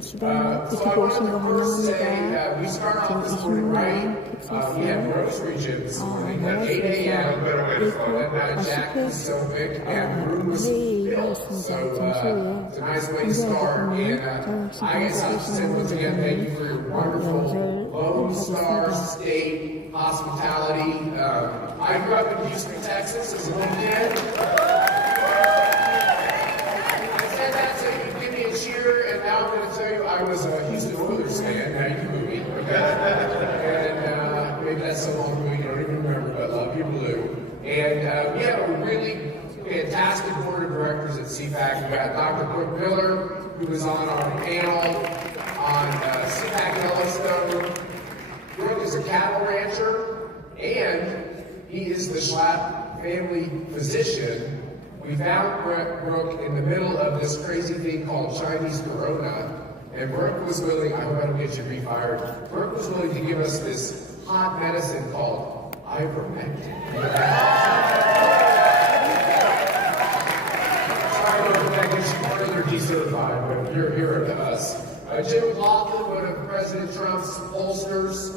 시간 지키고 오신 거 환영합니다. 지금 26년 텍사스 회의였습니다. 잠시 후에 공개하기 때문에 지금 계시는 분들은 state hospitality. I grew up in Houston, Texas as a little kid. I said that so you could give me a cheer, and now I'm going to tell you I was a Houston Oilers fan. Now you can move me. And maybe that's so long ago you don't even remember, but love you blue. And we have a really fantastic board of directors at Cpac. We got Dr. Brooke Miller, who was on our panel on Cpac Yellowstone. Brooke is a cattle rancher, and he is the Schlapp family physician. We found Brooke in the middle of this crazy thing called Chinese Corona, and Brooke was willing, I hope I don't get you refired, Brooke was willing to give us this hot medicine called ivermectin. Sorry if that gets you further decertified, but you're here to us. Jim McLaughlin, one of President Trump's pollsters,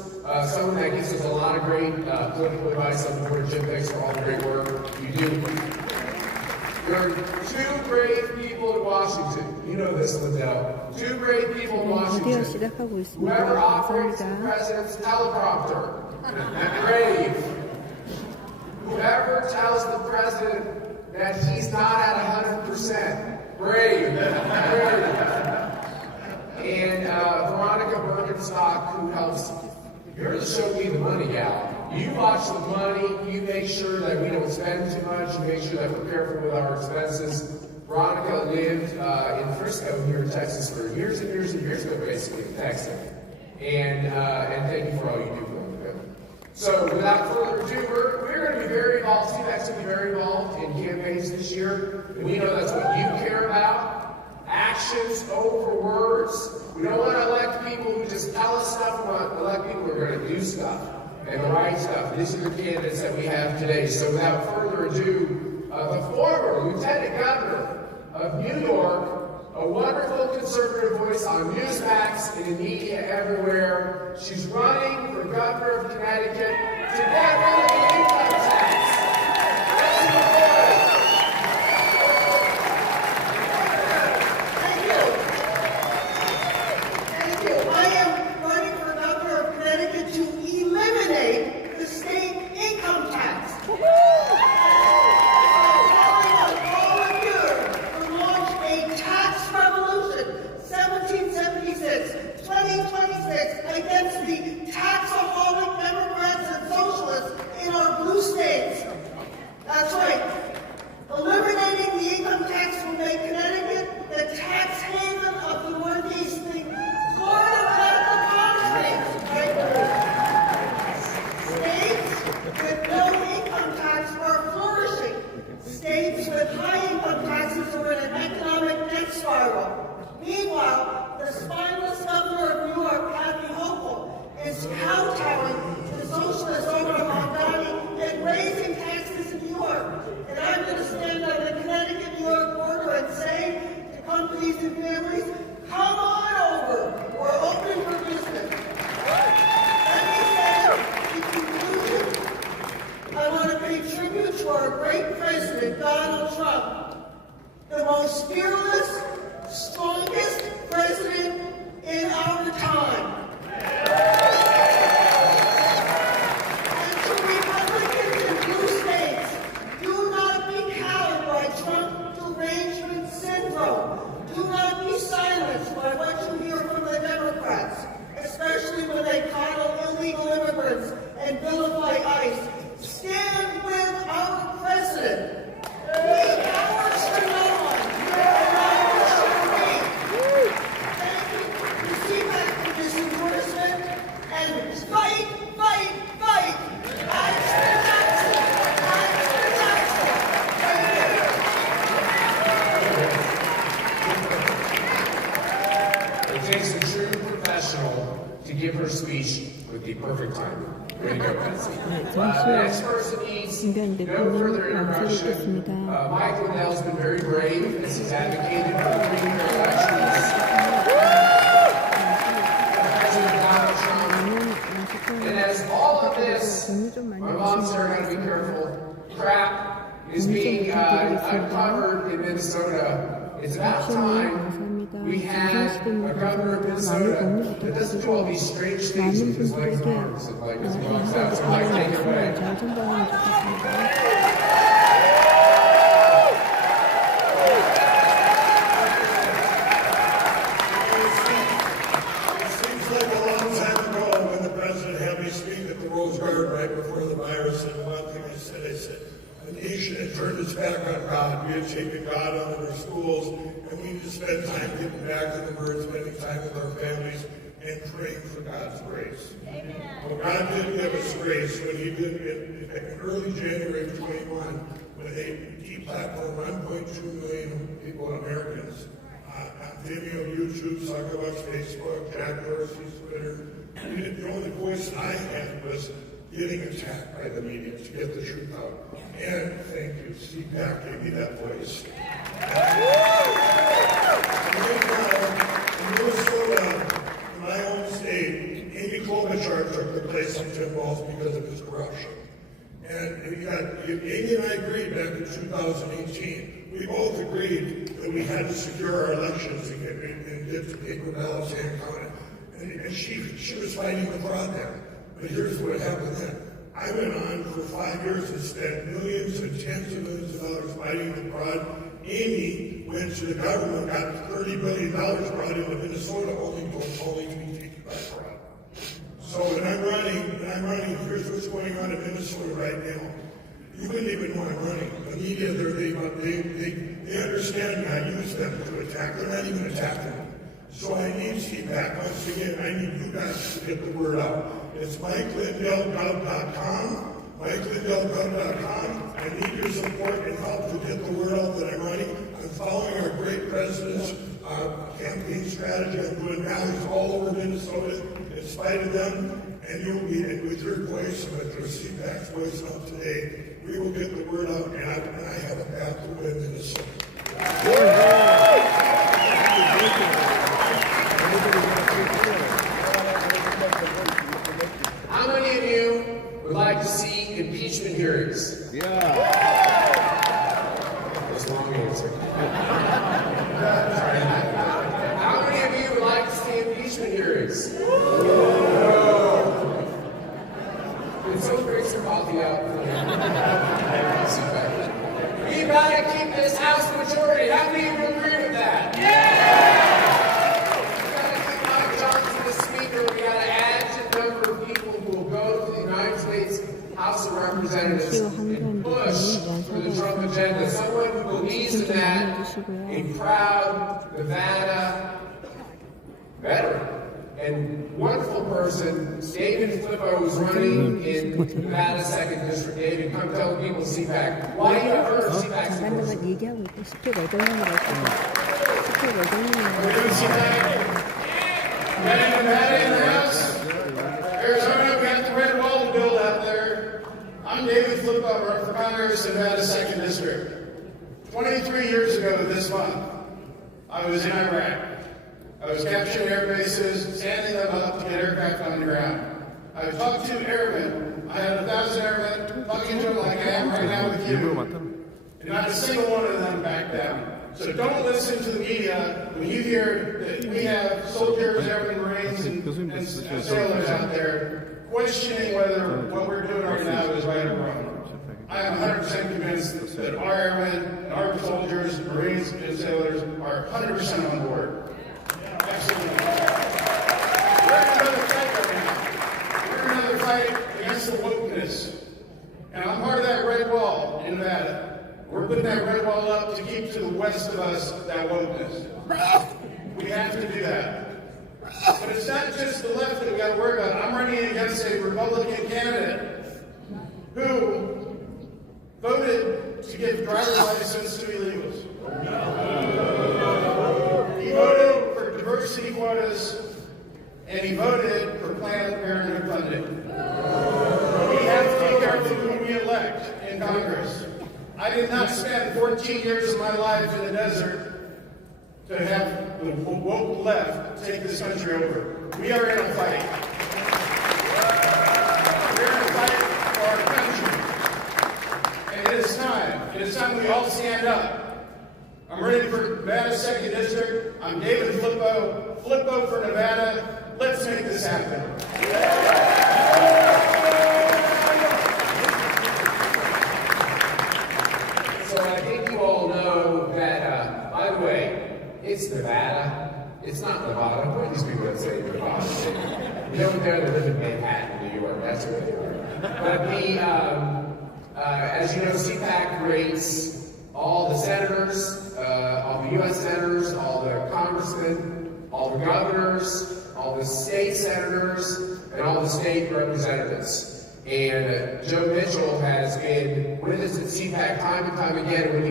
someone that gives us a lot of great political advice on the board. Jim, thanks for all the great work you do. There are two brave people in Washington. You know this, Lindell. Two brave people in Washington. Whoever operates the president's teleprompter, brave. Whoever tells the president that he's not at 100%, brave. And Veronica Birkenstock, who helps, you're the show me the money gal. You watch the money, you make sure that we don't spend too much, you make sure that we're careful with our expenses. Veronica lived in Frisco here in Texas for years and years and years ago, basically, in Texas. And thank you for all you do for them. So without further ado, we're going to be very involved, Cpac's going to be very involved in campaigns this year. And we know that's what you care about. Actions over words. We don't want to elect people who just tell us stuff. We want to elect people who are going to do stuff and the right stuff. These are the candidates that we have today. So without further ado, the former Lieutenant Governor of New York, a wonderful conservative voice on Newsmax and in media everywhere. She's running for Governor of Connecticut to get rid of the income tax. 김변 대표님 연설했습니다. Michael Liddell's been very brave as he's advocated for the free elections. a governor of Minnesota that doesn't do all these strange things with his legs and arms and like his bucks out. So Mike, take it away. 잘 전달하면 좋겠습니다. Right before the virus, and one thing I said, the nation had turned its back on God. We had taken God out of our schools, and we need to spend time getting back in the Word, spending time with our families, and praying for God's grace. Amen. Well, God did give us grace when He did in early January of 21, when they deplatformed 1.2 million people, Americans, on Vimeo, YouTube, Zuckerbucks, Facebook, Jack Dorsey's Twitter. And the only voice I had was getting attacked by the media to get the truth out. And thank you, Cpac gave me that voice. In Minnesota, in my own state, Amy Klobuchar took the place of Tim Walz because of his corruption. And Amy and I agreed back in 2018. We both agreed that we had to secure our elections and get the paper ballots and count it. And she was fighting the fraud there. But here's what happened then. I went on for 5 years and spent millions and tens of millions of dollars fighting the fraud. Amy went to the government, got $30 billion brought into Minnesota only to be taken by fraud. So when I'm running, here's what's going on in Minnesota right now. You wouldn't even know I'm running. The media, they understand me. I use them to attack. They're not even attacking me. So I need Cpac. Once again, I need you guys to get the word out. It's MikeLindellGov.com. MikeLindellGov.com. I need your support and help to get the word out that I'm running. I'm following our great president's campaign strategy. I'm doing rallies all over Minnesota in spite of them. And you'll be with your voice, with your Cpac's voice out today. We will get the word out, and I have a path to win Minnesota. How many of you would like to see impeachment hearings? Yeah. That's a long answer. How many of you would like to see impeachment hearings? Can someone bring some coffee out? We gotta keep this House majority. How many of you agree with that? We gotta keep Mike Johnson the Speaker. We gotta add to the number of people who will go to the United States House of Representatives and push for the Trump agenda. Someone who believes in that, a proud Nevada veteran and wonderful person, David Flippo, who's running in Nevada 2nd District. David, come tell the people of Cpac why you have heard of Cpac. 장관님은 얘기하고 있고 10개 월동님이라고 10개 월동님이라고 Nevada in the house. Arizona, we got the red wall to build out there. I'm David Flippo, I run for Congress in Nevada 2nd District. 23 years ago this month, I was in Iraq. I was capturing air bases, standing them up to get aircraft on the ground. I talked to airmen. I had 1,000 airmen talking to them like I am right now with you. And not a single one of them backed down. So don't listen to the media when you hear that we have soldiers, airmen, Marines, and sailors out there questioning whether what we're doing right now is right or wrong. I am 100% convinced that our airmen, and our soldiers, Marines, and sailors are 100% on board. Absolutely. We're in another fight right now. We're in another fight against the wokeness. And I'm part of that red wall in Nevada. We're putting that red wall up to keep to the west of us that wokeness. We have to do that. But it's not just the left that we got to worry about. I'm running against a Republican candidate who voted to give driver's license to illegals. He voted for diversity quotas, and he voted for Planned Parenthood funding. We have to be careful who we elect in Congress. I did not spend 14 years of my life in the desert to have the woke left take this country over. We are in a fight. We're in a fight for our country. And it is time. It is time we all stand up. I'm ready for Nevada 2nd District. I'm David Flippo. flip vote for Nevada. Let's make this happen. So I think you all know that, by the way, it's Nevada. It's not Nevada. What do these people that say Nevada? You know, they're live in Manhattan, New York. That's where they are. But as you know, Cpac rates all the senators, all the U.S. senators, all the congressmen, all the governors, all the state senators, and all the state representatives. And Joe Mitchell has been with us at Cpac time and time again. When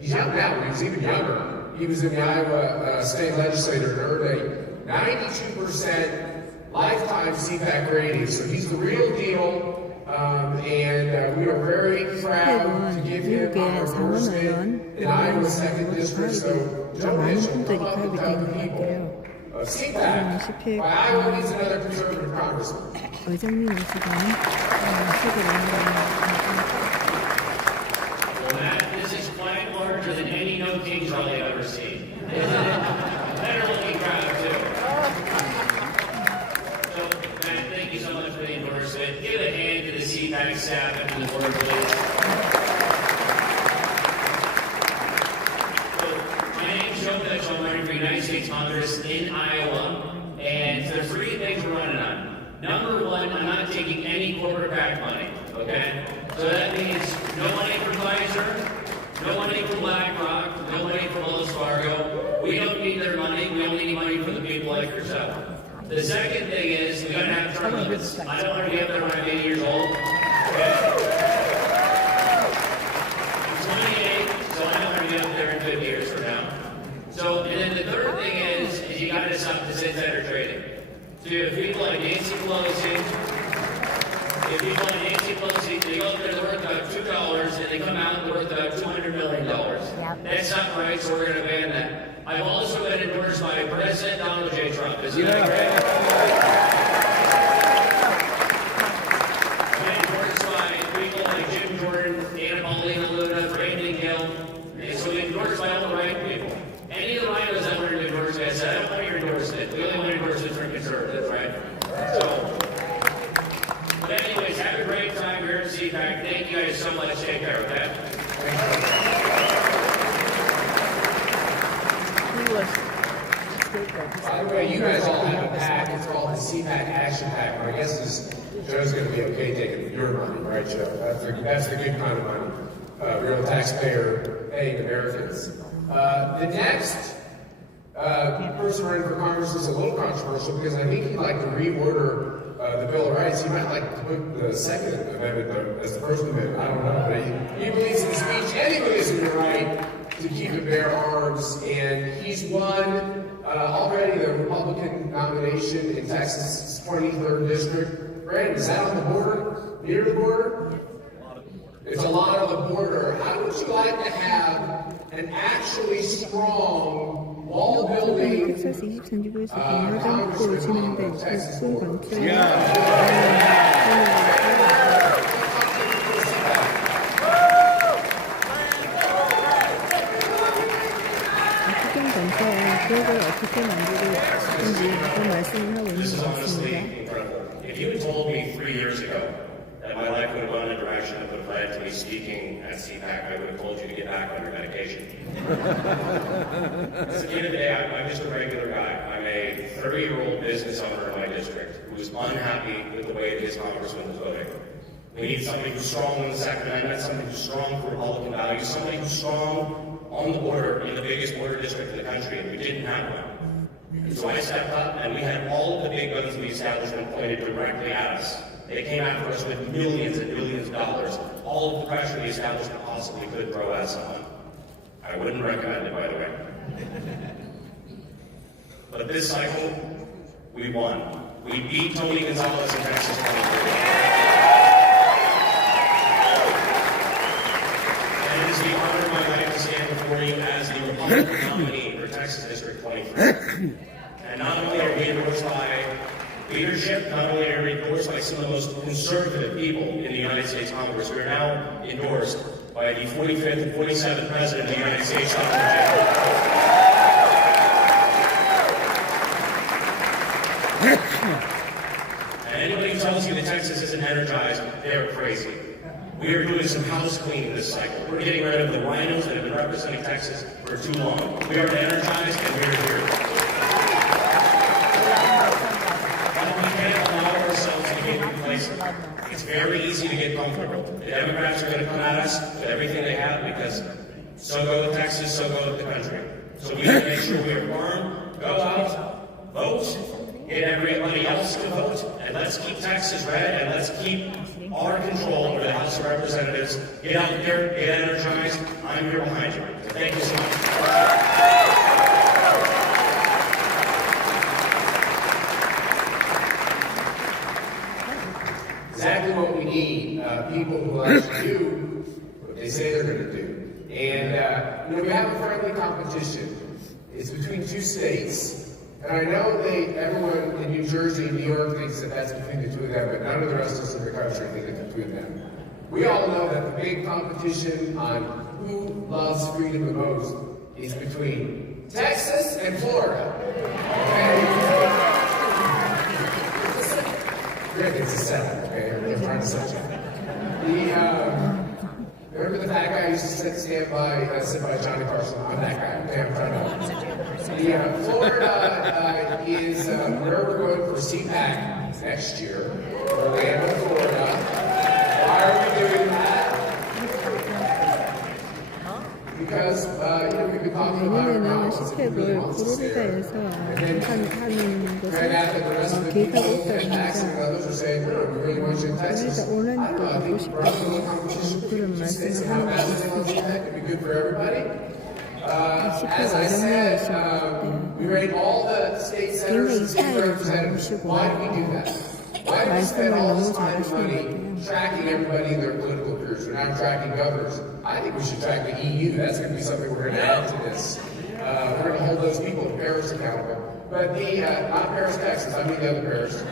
he's young now, but he was even younger. He was in the Iowa state legislature and earned a 92% lifetime Cpac rating. So he's the real deal. And we are very proud to give him our endorsement in Iowa's 2nd District. So Joe Mitchell, come up and tell the people of Cpac why Iowa needs another conservative congressman. 의정민이시던 Well, Matt, this is quite larger than any No Kings rally I've ever seen. Isn't it? Better looking crowd, too. So, Matt, thank you so much for the endorsement. Give a hand to the Cpac staff and to the board, please. So, my name's Joe Mitchell. I'm running for United States Congress in Iowa. And there's 3 things we're running on. Number 1, I'm not taking any corporate PAC money, okay? So that means no money for Pfizer, no money for BlackRock, no money for Wells Fargo. We don't need their money, we only need money for the people like yourself. The second thing is, we gotta have term limits. I don't want to be up there when I'm 80 years old, okay? I'm 28, so I don't want to be up there in 50 years from now. So, and then the third thing is you gotta stop this insider trading. So you have people like Nancy Pelosi, they go up there, they're worth about $2, and they come out and they're worth about $200 million. That's not right, so we're going to ban that. I've also been endorsed by President Donald J. Trump. Isn't that great? I've been endorsed by people like Jim Jordan, Anna Paulina Luna, Brandon Gill, and so we endorsed by all the right people. Any of the rhinos that wanted to endorse me, I said, I don't want your endorsement. We only want endorsements from conservatives, right? So, but anyways, have a great time here at Cpac. Thank you guys so much. Take care, okay? By the way, you guys all have a PAC. It's called the Cpac Action PAC. But I guess Joe's going to be okay taking your money, right, Joe? That's the good kind of money. Real taxpayer paying Americans. The next person running for Congress is a little controversial because I think he'd like to reorder the Bill of Rights. He might like to put the Second Amendment as the First Amendment. I don't know. But he believes in speech and he believes in the right to keep and bear arms. And he's won already the Republican nomination in Texas' 23rd District. Brandon, is that on the border? Near the border? It's a lot on the border. How would you like to have an actually strong wall-building 텍사스 23주구에서 공화당포 진행된 국군 건축 국군 건축 기업을 어떻게 만들고 싶은지 그런 말씀을 하고 있는 것 같습니다. If you had told me 3 years ago that my life would have gone in a direction that would have led to me speaking at Cpac, I would have told you to get back on your medication. At the end of the day, I'm just a regular guy. I'm a 30-year-old business owner in my district who is unhappy with the way his congressman is voting. We need somebody who's strong on the Second Amendment, somebody who's strong for Republican values, somebody who's strong on the border in the biggest border district in the country, and we didn't have one. And so I stepped up, and we had all of the big guns of the establishment pointed directly at us. They came after us with millions and millions of dollars, all of the pressure the establishment possibly could throw at someone. I wouldn't recommend it, by the way. But this cycle, we won. We beat Tony Gonzalez in Texas 23. And it is the honor of my life to stand before you as the Republican nominee for Texas District 23. And not only are we endorsed by leadership, not only are we endorsed by some of the most conservative people in the United States Congress, we are now endorsed by the 45th and 47th President of the United States. And anybody who tells you that Texas isn't energized, they're crazy. We are doing some house cleaning this cycle. We're getting rid of the rhinos that have been representing Texas for too long. We are energized and we are here. But we can't allow ourselves to get complacent. It's very easy to get comfortable. The Democrats are going to come at us with everything they have because so go Texas, so go the country. So we have to make sure we are firm, go out, vote, get everybody else to vote, and let's keep Texas red, and let's keep our control over the House of Representatives. Get out there, get energized. I'm here behind you. So thank you so much. Exactly what we need, people who actually do what they say they're going to do. And, we have a friendly competition. It's between two states. And I know everyone in New Jersey and New York thinks that that's between the two of them, but none of the rest of us in the country think it's between them. We all know that the big competition on who loves freedom the most is between Texas and Florida. Okay? It's a setup, okay? They're trying to set you up. Remember the fat guy who used to sit by Johnny Carson? I'm that guy. Okay, I'm trying to. Florida is where we're going for Cpac next year. Orlando, Florida. Why are we doing that? Because we've been talking about our 내년에는 problems and we really 시책을 want to stay there. 플로리다에서 And then 하는 right after the rest of 것을 the people 계획하고 and Max and 있다니까 others are saying, no, we really want you in Texas. I 플로리다 don't know, I 올란도도 think 가고 we're having a little 싶다고 competition between 그런 the two states and 말씀을 how 하고 bad they want 있습니다. that could be good for everybody. As I 시책을 said, 정리하신 것 we rate all the state senators and state representatives. Why do we do that? Why do we spend all this time and money tracking everybody in their political careers? We're not tracking governors. I think we should track the EU. That's going to be something we're going to add to this. We're going to hold those people in Paris accountable. But not Paris, Texas, I mean the other Paris.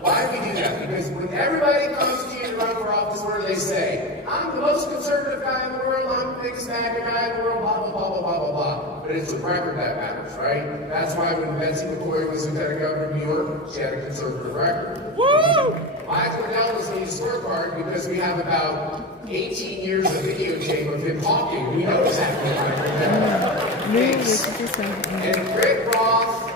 Why do we do that? Because when everybody comes to you to run for office, what do they say? I'm the most conservative guy in the world, I'm the biggest MAGA guy in the world, blah, blah, blah, blah, blah, blah, blah. But it's the record that matters, right? That's why when Betsy McCoy was lieutenant governor of New York, she had a conservative record. Woo! Mike Liddell doesn't need a scorecard because we have about 18 years of videotape of him talking. We know exactly what he thinks. And Rick Roth,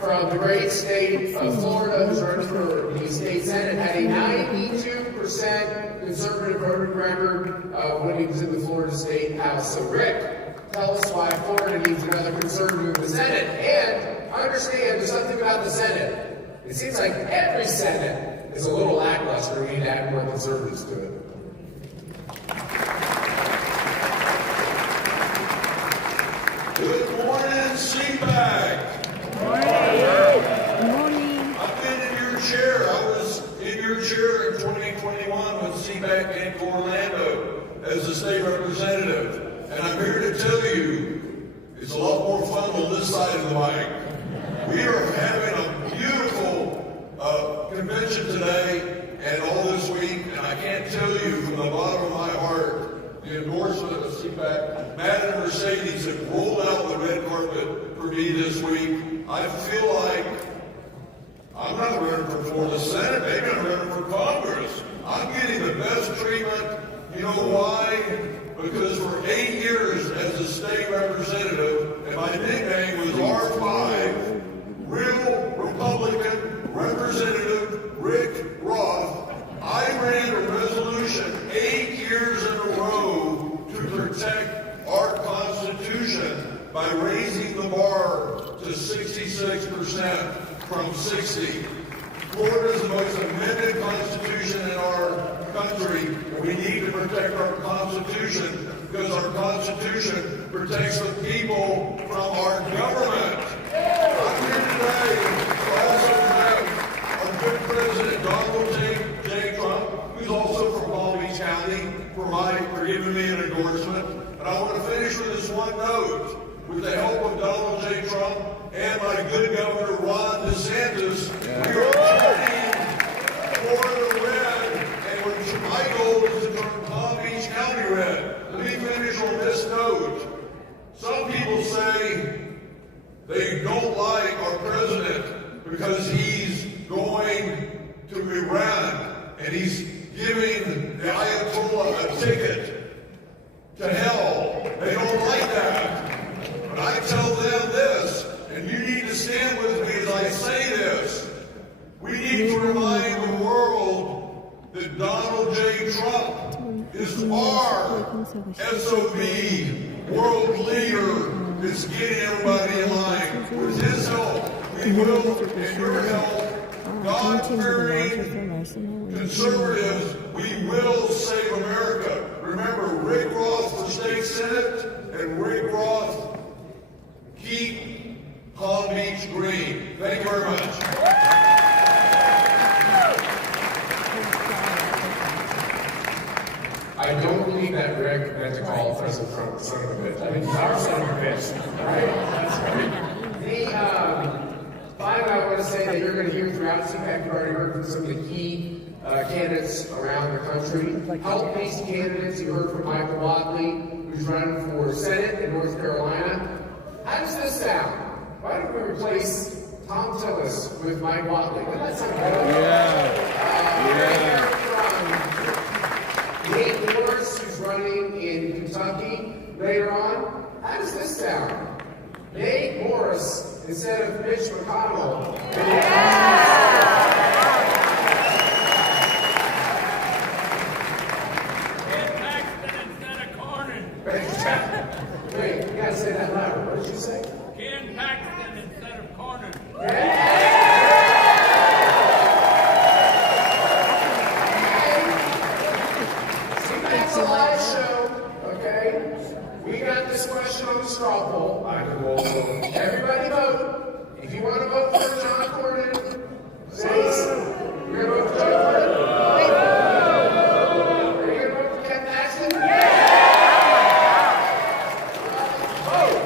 from the great state of Florida, who's running for the state senate, had a 92% conservative voting record when he was in the Florida State House. So Rick, tell us why Florida needs another conservative in the Senate. And understand, there's something about the Senate. It seems like every Senate is a little lackluster. We need to add more conservatives to it. Good morning, Cpac. Good morning. I've been in your chair. I was in your chair in 2021 when Cpac came to Orlando as a state representative. And I'm here to tell you, it's a lot more fun on this side of the mic. We are having a beautiful convention today and all this week, and I can't tell you from the bottom of my heart, the endorsement of Cpac. Matt and Mercedes have rolled out the red carpet for me this week. I feel like I'm not running for Florida Senate, maybe I'm running for Congress. I'm getting the best treatment. You know why? Because for 8 years as a state representative, and my nickname was R5, real Republican Representative Rick Roth, I ran a resolution 8 years in a row to protect our Constitution by raising the bar to 66% from 60. Florida is the most amended constitution in our country, and we need to protect our Constitution because our Constitution protects the people from our government. I'm here today to also thank our good President Donald J. Trump, who's also from Palm Beach County, for giving me an endorsement. And I want to finish with this one note. With the help of Donald J. Trump and my good Governor Ron DeSantis, we are turning Florida red, and my goal is to turn Palm Beach County red. Let me finish on this note. Some people say They don't like our president because he's going to Iran and he's giving the Ayatollah a ticket to hell. They don't like that. But I tell them this, and you need to stand with me as I say this. We need to remind the world that Donald J. Trump is our SOB world leader that's getting everybody in line. With his help, we will, and your help, God-fearing conservatives, we will save America. Remember, Rick Roth for state senate and Rick Roth keep Palm Beach green. Thank you very much. I don't believe that Rick meant to call President Trump son of a bitch. I think he's our son of a bitch, right? That's right. Finally, I want to say that you're going to hear throughout Cpac, you've already heard from some of the key candidates around the country. Health-based candidates, you heard from Michael Whatley, who's running for Senate in North Carolina. How does this sound? Why don't we replace Tom Tillis with Mike Whatley? Doesn't that sound good? Nate Morris, who's running in Kentucky later on. How does this sound? Nate Morris instead of Mitch McConnell. Ken Paxton instead of Cornyn. Wait, you gotta say that louder. What did you say? Ken Paxton instead of Cornyn. That's a live show, okay? We got this question on the straw poll. Everybody vote. If you want to vote for John Cornyn, say you're going to vote for John Cornyn. Are you going to vote for Ken Paxton? Vote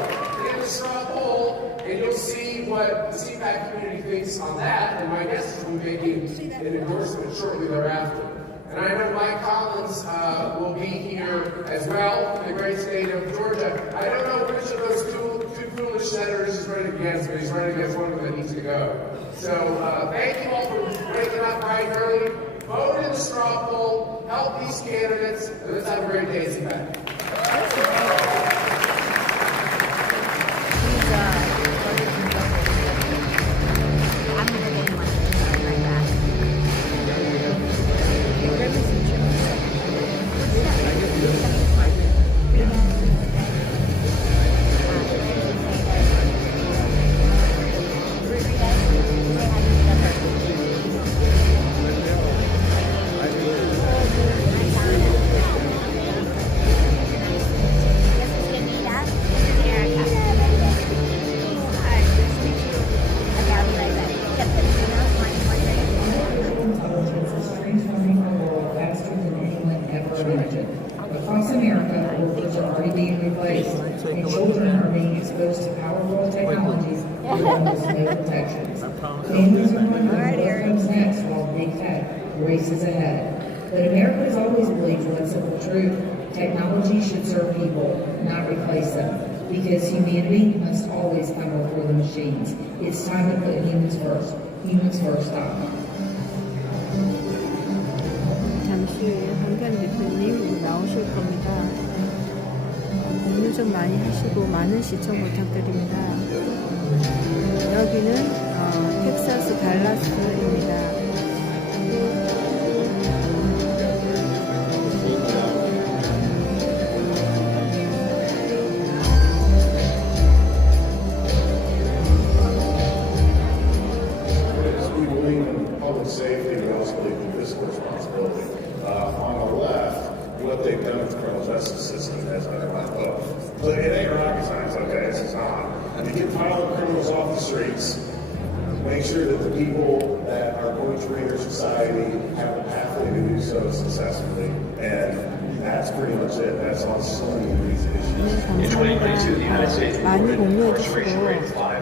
in the straw poll, and you'll see what the Cpac community thinks on that. And my guest is will be making an endorsement shortly thereafter. And I know Mike Collins will be here as well in the great state of Georgia. I don't know which of those two foolish senators is running against, but he's running against one of them that needs to go. So thank you all for waking up bright and early. Vote in the straw poll. Help these candidates. And let's have a great day, Cpac. Across America, workers are already being replaced, and children are being exposed to powerful technologies with almost no protections. Families are wondering what comes next while big tech races ahead. But America has always believed one simple truth: technology should serve people, not replace them. Because humanity must always come before the machines. It's time to put humans first. Humans first, stop. 잠시 후에 한변 대표님 나오실 겁니다. 공유 좀 많이 하시고 많은 시청 부탁드립니다. 여기는 텍사스 달라스입니다. Safety, we also believe in fiscal responsibility. On the left, what they've done with the criminal justice system has been but it ain't rocket science, okay? It's not. To get violent criminals off the streets, make sure that the people that are going to reenter society have a pathway to do so successfully. And that's pretty much it. That's on so many of these issues. 네, 감사합니다. 많이 공유해 주시고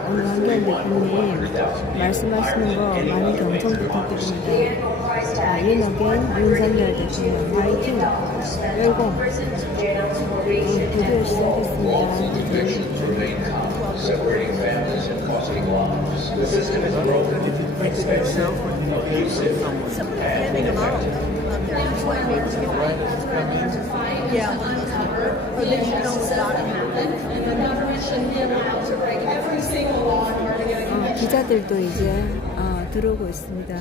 오늘 한변 대표님 말씀하시는 거 많이 경청 부탁드립니다. 이낙연 윤석열 대통령 화이팅! 열공! 드디어 시작했습니다. Separating families and The system is broken, expensive, abusive, and ineffective. Yeah. Or they should know about it. 기자들도 이제 들어오고 있습니다.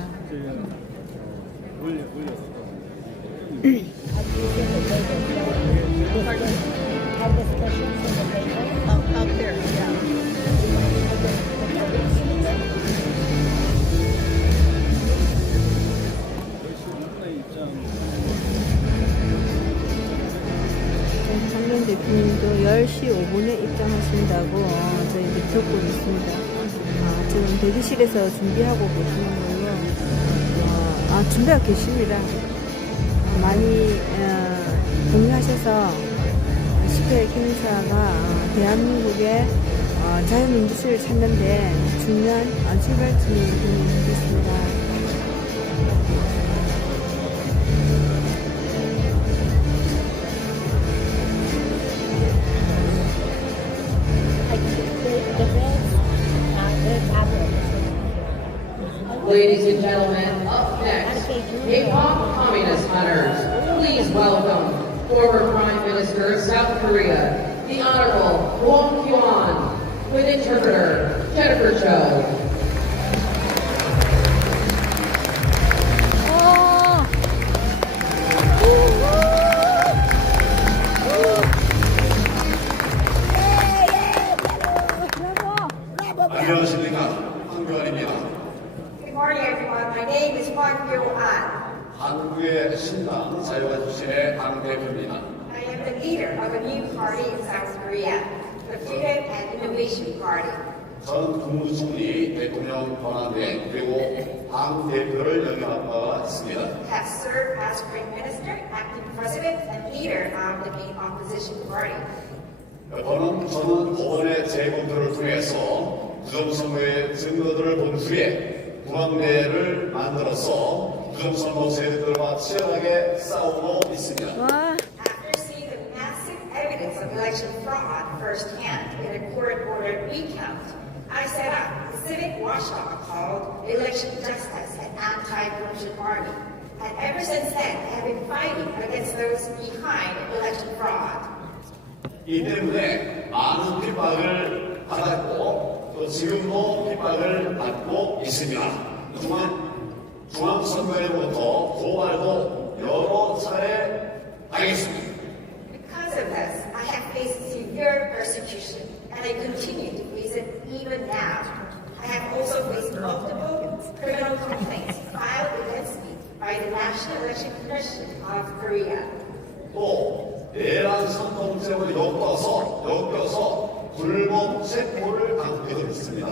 박명 대표님도 10시 5분에 입장하신다고 저희 듣고 있습니다. 지금 대기실에서 준비하고 계시는 걸로 준비하고 계십니다. 많이 공유하셔서 Cpac 행사가 대한민국의 자유민주주의를 찾는데 중요한 출발점이 되겠습니다. Ladies and gentlemen, up next, K-pop communist hunters. Please welcome former Prime Minister of South Korea, the Honorable Won Kyuan, with interpreter Jennifer Cho. 안녕하십니까, 황교안입니다. Good morning, everyone. My name is Hwang Kyo-an. 한국의 신당 자유화 출신의 당 대표입니다. I am the leader of a new party in South Korea, the Freedom and Innovation Party. 전 국무총리, 대통령 권한대행, 그리고 당 대표를 역임한 바가 있습니다. Have served as Prime Minister, acting President, and leader of the main opposition party. 저는 법원의 재검토를 통해서 부정선거의 증거들을 본 후에 국왕대를 만들어서 부정선거 세력들과 치열하게 싸우고 있습니다. After seeing the massive evidence of election fraud firsthand in a court-ordered recount, I set up a civic watchdog called Election Justice and Anti-Corruption Army. And ever since then, I have been fighting against those behind election fraud. 이 때문에 많은 핍박을 받았고 또 지금도 핍박을 받고 있습니다. 중앙선거에부터 고발도 여러 차례 당했습니다. Because of this, I have faced severe persecution, and I continue to face it even now. I have also faced multiple criminal complaints filed against me by the National Election Commission of Korea. 또 내란 선동죄를 엮여서 불법 체포를 당하기도 했습니다.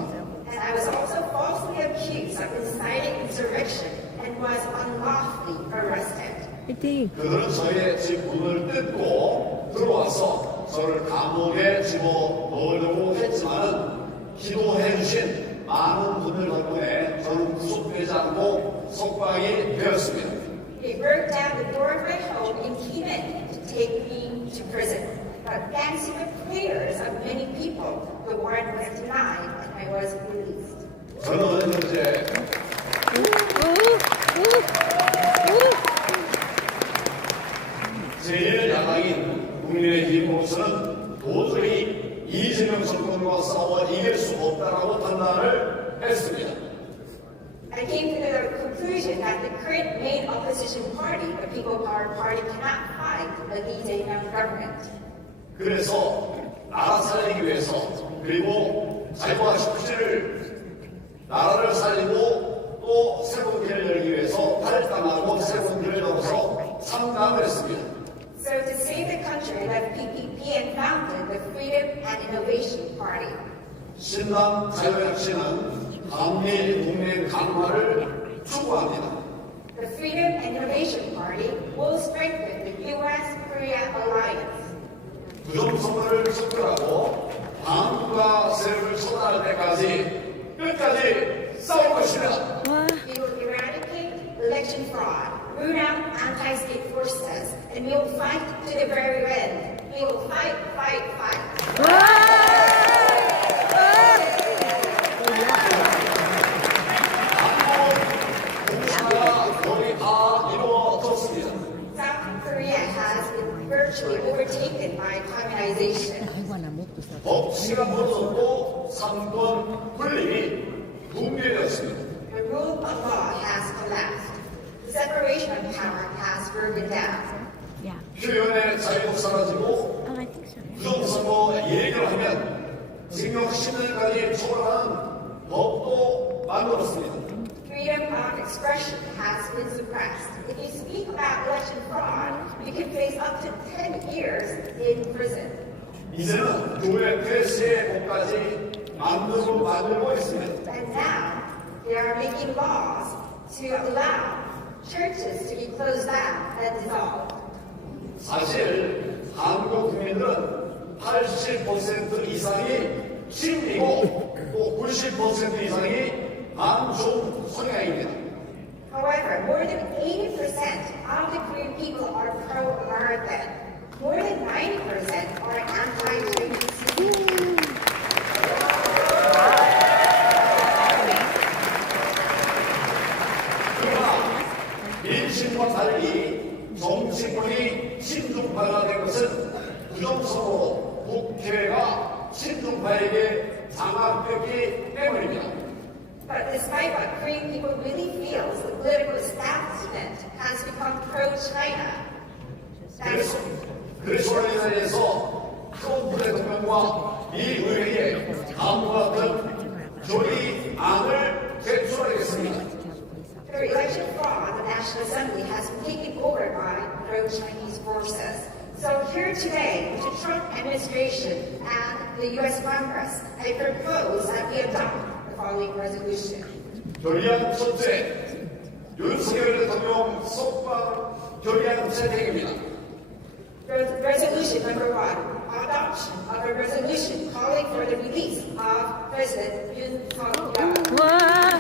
And I was also falsely accused of inciting insurrection and was unlawfully arrested. 그들은 저의 집 문을 뜯고 들어와서 저를 감옥에 집어넣으려고 했지만 기도해 주신 많은 분들 덕분에 저는 구속되지 않고 석방이 되었습니다. They broke down the door of my home in Kimen to take me to prison. But thanks to the prayers of many people, the warrant was denied and I was released. 저는 현재 제1야당인 국민의힘으로서는 도저히 이재명 정권과 싸워 이길 수 없다라고 판단을 했습니다. I came to the conclusion that the current main opposition party, the People Power Party, cannot fight the Lee Jae-myung government. 그래서 나라 살리기 위해서 그리고 자유와 실질을 나라를 살리고 또 새로운 길을 열기 위해서 탈당하고 새로운 길을 열어서 창당을 했습니다. So to save the country, the PPP and founded the Freedom and Innovation Party. 신당 자유혁신은 한미 동맹 강화를 추구합니다. The Freedom and Innovation Party will strengthen the U.S.-Korea alliance. 부정선거를 척결하고 방과 세력을 처단할 때까지 끝까지 싸울 것입니다. We will eradicate election fraud, root out anti-state forces, and we will fight to the very end. We will fight, fight, fight. broken down. 표현의 자유도 사라지고 부정선거 얘기를 하면 징역 10년까지 처벌하는 법도 만들었습니다. Freedom of expression has been suppressed. If you speak about election fraud, you can face up to 10 years in prison. 이제는 교회 폐쇄법까지 만들고 있습니다. And now they are making laws to allow churches to be closed down and dissolved. 사실 한국 국민들은 80% 이상이 친미고 또 90% 이상이 반중 성향입니다. However, more than 80% of the Korean people are pro-American. More than 90% are anti-JCP. 민심과 달리 정치권이 친중파가 된 것은 부정선거로 국회가 친중파에게 장악됐기 때문입니다. But despite what Korean people really feel, the political establishment has become pro-China. 그래서 이 자리에서 트럼프 대통령과 미 의회에 다음과 같은 결의안을 제출하겠습니다. Through election fraud, the National Assembly has been taken over by pro-Chinese forces. So here today, with the Trump administration and the U.S. Congress, I propose that we adopt the following resolution. 결의안 첫째, 윤석열 대통령 석방 결의안 채택입니다. Resolution number 1, adoption of a resolution calling for the release of President Yoon Suk-yeol.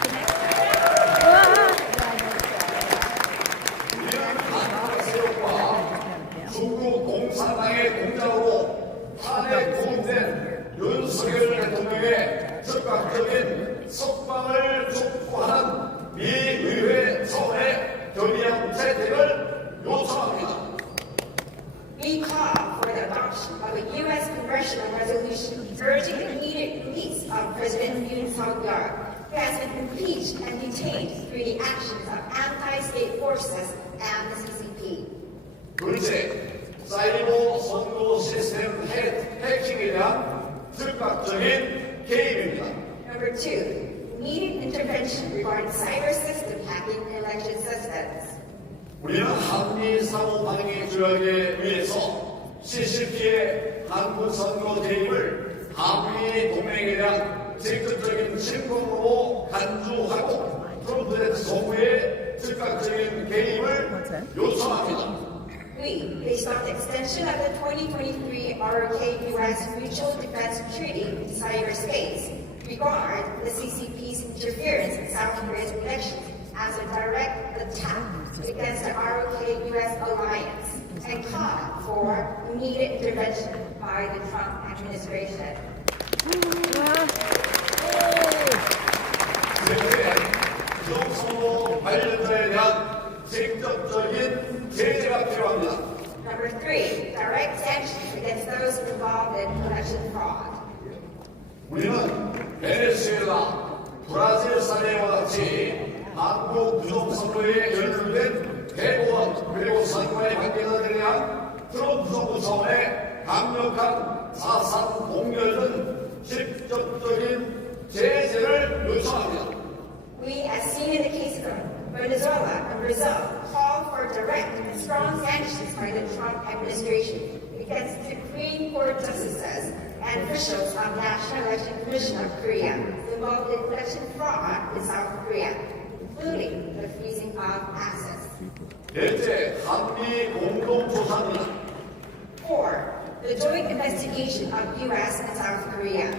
중국 공산당의 공작으로 탄핵 구금된 윤석열 대통령의 즉각적인 석방을 촉구하는 미 의회 차원의 결의안 채택을 요청합니다. We call for the adoption of a U.S. congressional resolution urging the immediate release of President Yoon Suk-yeol, who has been impeached and detained through the actions of anti-state forces and the CCP. 둘째, 사이버 선거 시스템 해킹에 대한 즉각적인 개입입니다. Number 2, immediate intervention regarding cyber system hacking election systems. 우리는 한미 상호 반응이 주요하기 위해서 CCP의 한국 선거 개입을 한미 동맹에 대한 직접적인 침공으로 간주하고 트럼프 정부의 즉각적인 개입을 요청합니다. We, based on the extension of the 2023 ROK-US Mutual Defense Treaty to cyberspace, regard the CCP's interference in South Korea's elections as a direct attack against the ROK-US alliance and call for immediate intervention by the Trump administration. 부정선거 관련자에 대한 직접적인 제재가 필요합니다. Number 3, direct sanctions against those involved in election fraud. 우리는 베네수엘라, 브라질 사례와 같이 한국 부정선거에 연루된 대법원 그리고 선관위 관계자들에 대한 트럼프 정부 차원의 강력한 사상 공격은 직접적인 제재를 요청합니다. We, as seen in the case of Venezuela and Brazil, call for direct and strong sanctions by the Trump administration against Supreme Court justices and officials of the National Election Commission of Korea involved in election fraud in South Korea, including the freezing of access. 넷째, 한미 공동조사입니다. 4, the joint investigation of U.S. and South Korea.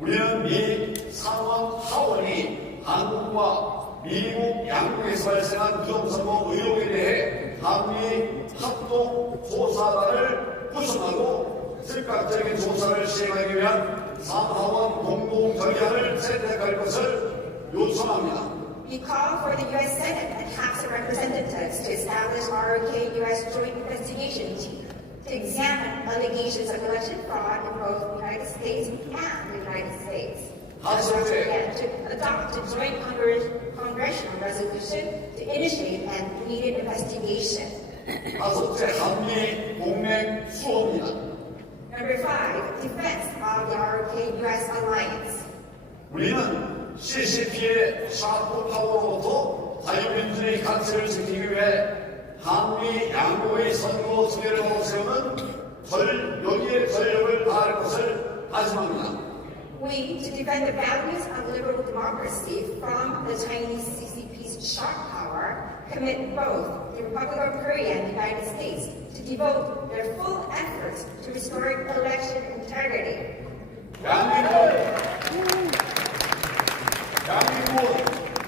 우리는 미 상원 하원이 한국과 미국 양국에서 발생한 부정선거 의혹에 대해 한미 합동조사단을 구성하고 즉각적인 조사를 시행하기 위한 상하원 공동결의안을 채택할 것을 요청합니다. We call for the U.S. Senate and House of Representatives to establish ROK-U.S. Joint Investigation Team to examine allegations of election fraud in both the United States and the United States. And to adopt a joint congressional resolution to initiate an immediate investigation. 다섯째, 한미 동맹 수호입니다. Number 5, defense of the ROK-US alliance. 우리는 CCP의 샤프 파워로부터 자유민주주의 가치를 지키기 위해 한미 양국의 선거 체계를 세우는 여기에 전력을 다할 것을 다짐합니다. We, to defend the values of liberal democracy from the Chinese CCP's sharp power, commit both the Republic of Korea and the United States to devote their full efforts to restoring election integrity. 대한민국은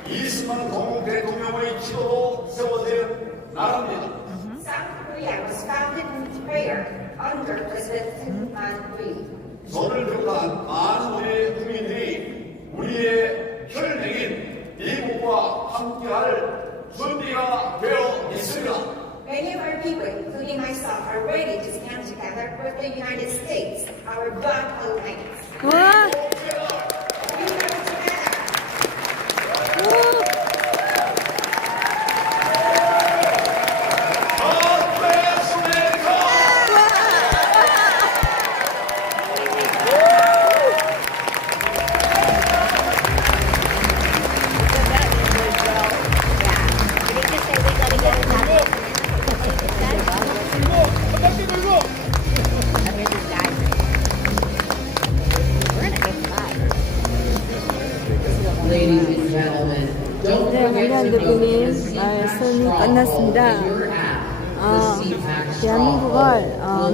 이승만 동국 대통령의 기도로 세워진 나라입니다. South Korea was founded in prayer under President Syngman Rhee. 저를 비롯한 많은 우리 국민들이 우리의 혈맹인 미국과 함께할 준비가 되어 있습니다. Many of our people, including myself, are ready to stand together with the United States, our blood alliance. 우와! We go together. Ladies and gentlemen, don't 네, forget 황교안 to note 대표님 the 말씀이 Cpac 끝났습니다. your app. The Cpac 대한민국을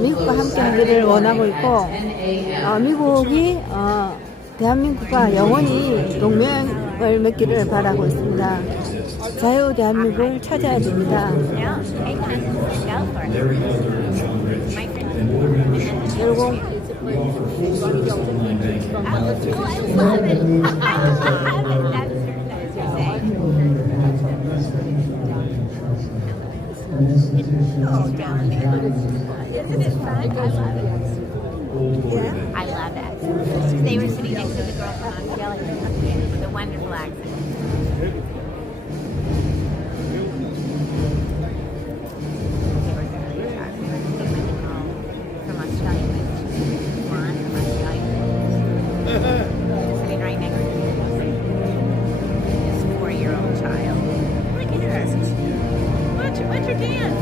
미국과 함께 하기를 원하고 있고 미국이 대한민국과 영원히 동맹을 맺기를 바라고 있습니다. 자유 대한민국을 찾아야 됩니다. 그리고 Isn't it fun? I love it. Yeah? I love it. They were sitting next to the girl from Australia with a wonderful accent. From Australia. One from Australia. Sitting right next to this 4-year-old child. Look at her. Watch her dance.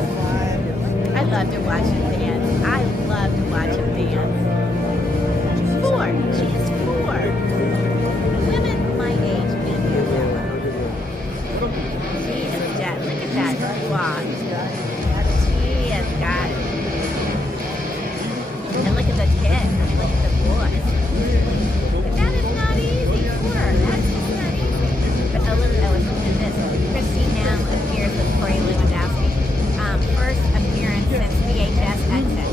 I love to watch him dance. I love to watch him dance. She's 4. She is 4. Women my age can't do that well. She is just, look at that walk. She has got it. And look at the kids. Look at the boys. But that is not easy for her. That's just not easy. But listen to this. Christine now appears with Corey Lewandowski. First appearance since VHS exit.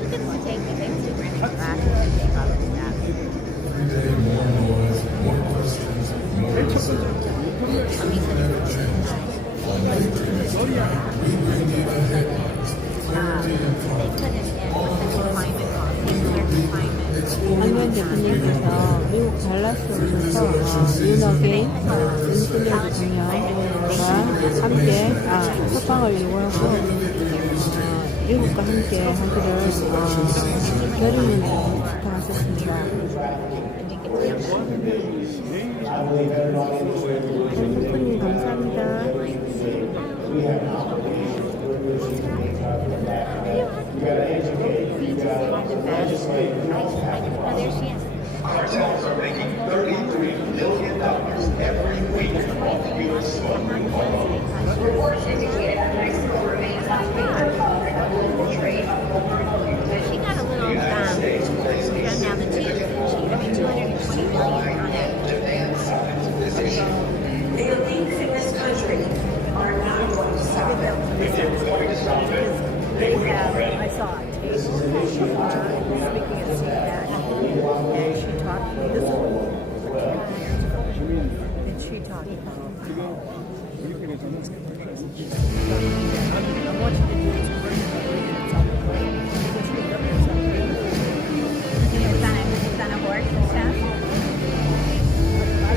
Look at the take the things to bring the glasses and take all this stuff. Every day, more noise, more questions, more uncertainty. On Victory News Tonight, we bring you the headlines, clarity and confidence, all 황교안 대표님께서 미국 달라스에 오셔서 윤석열 대통령과 함께 석방을 요구하고 미국과 함께 하기를 결의문을 부탁하셨습니다. 대표님 감사합니다. Cartels are making $33 million every week off U.S. smuggling alone. Reports indicate that Mexico remains a big component of global trade. She got a little done down the teeth. I mean, $220 million on it. The elites in this country are not going to stop them. If they were going to stop it, they would already. I saw it. Speaking at Cpac, and she talked. This is and she talked about. I want you to do this. She was on a horse and stuff.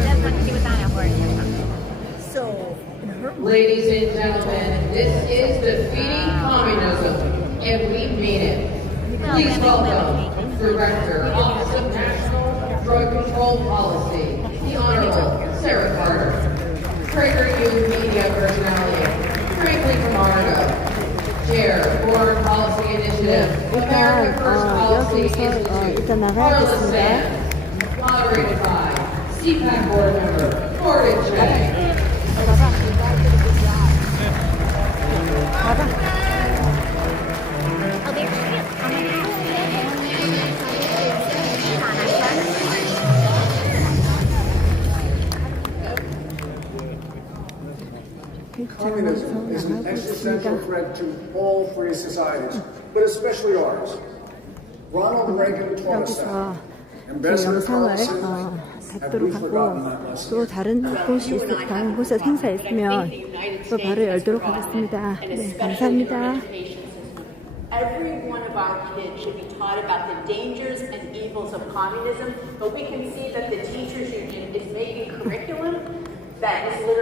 That's when she was on a horse or something. So in her mind, Ladies and gentlemen, this is defeating communism, and we mean it. Please welcome Director, Office of National Drug Control Policy, the Honorable Sarah Carter. PragerU Media Personality, Franklin Camargo. Chair, Foreign Policy Initiative, America First Policy Institute, Carla Sands. Moderated by Cpac Board Member, Gordon Chang. Communism is an existential threat to all free societies, but especially ours. Ronald Reagan taught us that. Ambassador Carla Sands, have we forgotten that lesson? 또 다른 곳에 행사 있으면 또 바로 열도록 하겠습니다. 네, 감사합니다. Every one of our kids should be taught about the dangers and evils of communism, but we can see that the teachers union is making curriculum that is literally